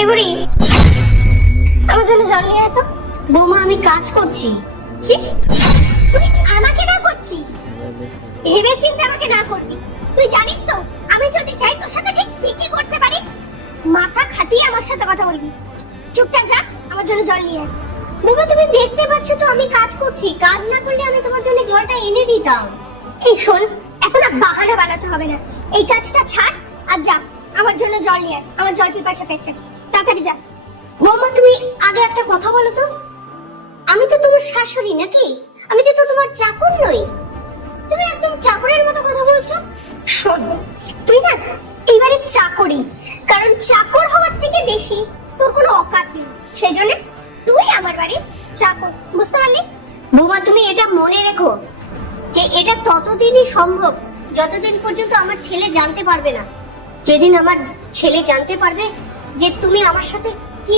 এবারে আমার জন্য জল নিয়ে আয় তো। বৌমা আমি কাজ করছি। কি তুই আমাকে না করছিস? ভেবে চিন্তে আমাকে না করবি। তুই জানিস তো আমি যদি চাই তোর সাথে ঠিক কি করতে পারি। মাথা খাটিয়ে আমার সাথে কথা বলবি। চুপচাপ যা, আমার জন্য জল নিয়ে আয়। বৌমা তুমি দেখতে পাচ্ছ তো আমি কাজ করছি, কাজ না করলে আমি তোমার জন্য জলটা এনে দিতাম। এই শোন, এখন আর বাহানা বানাতে হবে না, এই কাজটা ছাড় আর যা আমার জন্য জল নিয়ে আয়। আমার জল পিপাসা পেয়েছে, তাড়াতাড়ি যা। বৌমা তুমি আগে একটা কথা বলো তো, আমি তো তোমার শাশুড়ি নাকি? আমি তো তোমার চাকর নই। তুমি একদম চাকরের মতো কথা বলছো। শোন, তুই না এইবারে চাকরি, কারণ চাকর হওয়ার থেকে বেশি তোর কোনো অকাত নেই, সেজন্য তুই আমার বাড়ির চাকর, বুঝতে পারলি? বৌমা তুমি এটা মনে রেখো যে এটা ততদিনই সম্ভব যতদিন পর্যন্ত আমার ছেলে জানতে পারবে না। যেদিন আমার ছেলে জানতে পারবে যে তুমি আমার সাথে কি